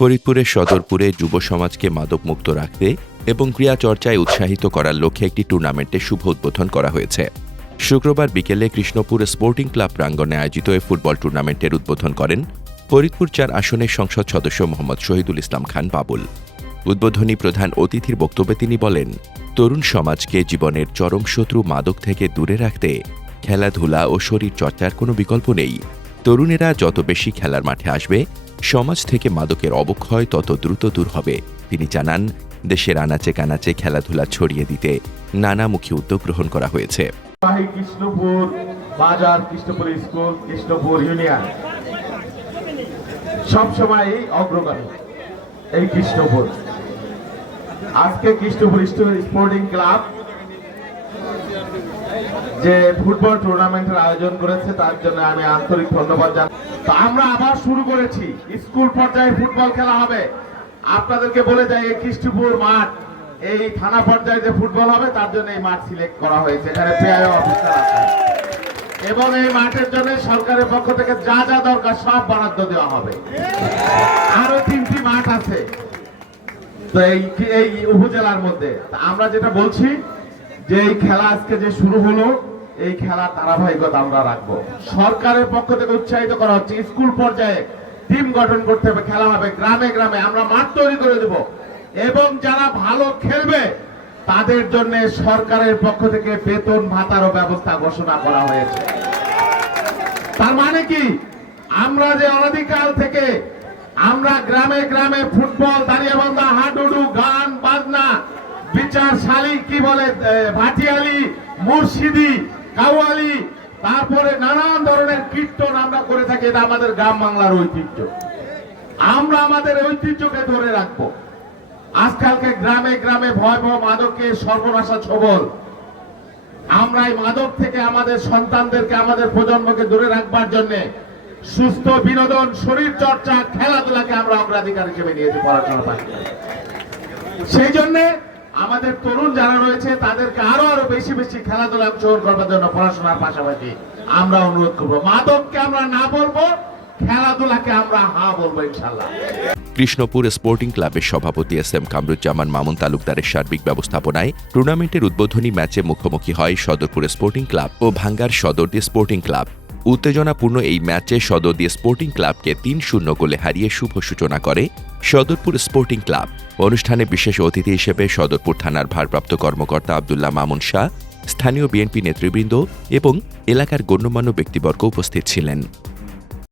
ফরিদপুরের সদরপুরে যুব সমাজকে মাদকমুক্ত রাখতে এবং ক্রীড়া চর্চায় উৎসাহিত করার লক্ষ্যে একটি টুর্নামেন্টের শুভ উদ্বোধন করা হয়েছে। শুক্রবার বিকেলে কৃষ্ণপুর স্পোর্টিং ক্লাব প্রাঙ্গণে আয়োজিত এই ফুটবল টুর্নামেন্টের উদ্বোধন করেন ফরিদপুর ৪ আসনের সংসদ সদস্য মোহাম্মদ শহীদুল ইসলাম খান বাবুল। উদ্বোধনী প্রধান অতিথির বক্তব্যে তিনি বলেন, তরুণ সমাজকে জীবনের চরম শত্রু মাদক থেকে দূরে রাখতে খেলাধুলা ও শরীর চর্চার কোনো বিকল্প নেই। তরুণেরা যত বেশি খেলার মাঠে আসবে, সমাজ থেকে মাদকের অবক্ষয় তত দ্রুত দূর হবে। তিনি জানান, দেশের আনাচে কানাচে খেলাধুলা ছড়িয়ে দিতে নানামুখী উদ্যোগ গ্রহণ করা হয়েছে। কৃষ্ণপুর বাজার, কৃষ্ণপুর স্কুল, কৃষ্ণপুর ইউনিয়ন সবসময় অগ্রগামী। এই কৃষ্ণপুর আজকে কৃষ্ণপুর স্পোর্টিং ক্লাব যে ফুটবল টুর্নামেন্টের আয়োজন করেছে তার জন্য আমি আন্তরিক ধন্যবাদ জানাই। তো আমরা আবার শুরু করেছি, স্কুল পর্যায়ে ফুটবল খেলা হবে। আপনাদেরকে বলে যাই, এই কৃষ্ণপুর মাঠ এই থানা পর্যায়ে যে ফুটবল হবে তার জন্য এই মাঠ সিলেক্ট করা হয়েছে। এখানে পিআইও অফিসার আছে এবং এই মাঠের জন্য সরকারের পক্ষ থেকে যা যা দরকার সব বরাদ্দ দেওয়া হবে। আরো 3টি মাঠ আছে তো এই উপজেলার মধ্যে। আমরা যেটা বলছি যে এই খেলা আজকে যে শুরু হলো, এই খেলা ধারাবাহিকতা আমরা রাখবো। সরকারের পক্ষ থেকে উৎসাহিত করা হচ্ছে, স্কুল পর্যায়ে টিম গঠন করতে হবে, খেলা হবে, গ্রামে গ্রামে আমরা মাঠ তৈরি করে দেব এবং যারা ভালো খেলবে তাদের জন্য সরকারের পক্ষ থেকে বেতন ভাতারও ব্যবস্থা ঘোষণা করা হয়েছে। তার মানে কি, আমরা যে অনাদিকাল থেকে আমরা গ্রামে গ্রামে ফুটবল, দাঁড়িয়েবান্ধা, হাডুডু, গান বাজনা, বিচার শালিক কি বলে, ভাটিয়ালি, মুর্শিদি, কাওয়ালি, তারপরে নানান ধরনের কীর্তন আমরা করে থাকি। এটা আমাদের গ্রাম বাংলার ঐতিহ্য। আমরা আমাদের ঐতিহ্যকে ধরে রাখবো। আজকালকে গ্রামে গ্রামে ভয়াবহ মাদকের সর্বনাশা ছবল। আমরা এই মাদক থেকে আমাদের সন্তানদেরকে, আমাদের প্রজন্মকে দূরে রাখবার জন্য সুস্থ বিনোদন, শরীর চর্চা, খেলাধুলাকে আমরা অগ্রাধিকার হিসেবে নিয়েছি পড়াশোনার পাশে। সেই জন্য আমাদের তরুণ যারা রয়েছে তাদেরকে আরো বেশি বেশি খেলাধুলা অংশগ্রহণ করবার জন্য পড়াশোনার পাশাপাশি আমরা অনুরোধ করবো। মাদককে আমরা না বলবো, খেলাধুলাকে আমরা হ্যাঁ বলবো ইনশাআল্লাহ। কৃষ্ণপুর স্পোর্টিং ক্লাবের সভাপতি এস.এম. কামরুজ্জামান মামুন তালুকদারের সার্বিক ব্যবস্থাপনায় টুর্নামেন্টের উদ্বোধনী ম্যাচে মুখোমুখি হয় সদরপুর স্পোর্টিং ক্লাব ও ভাঙ্গার সদরদি স্পোর্টিং ক্লাব। উত্তেজনাপূর্ণ এই ম্যাচে সদরদি স্পোর্টিং ক্লাবকে ৩-০ গোলে হারিয়ে শুভ সূচনা করে সদরপুর স্পোর্টিং ক্লাব। অনুষ্ঠানে বিশেষ অতিথি হিসেবে সদরপুর থানার ভারপ্রাপ্ত কর্মকর্তা আব্দুল্লাহ মামুন শাহ, স্থানীয় বিএনপি নেতৃবৃন্দ এবং এলাকার গণ্যমান্য ব্যক্তিবর্গ উপস্থিত ছিলেন।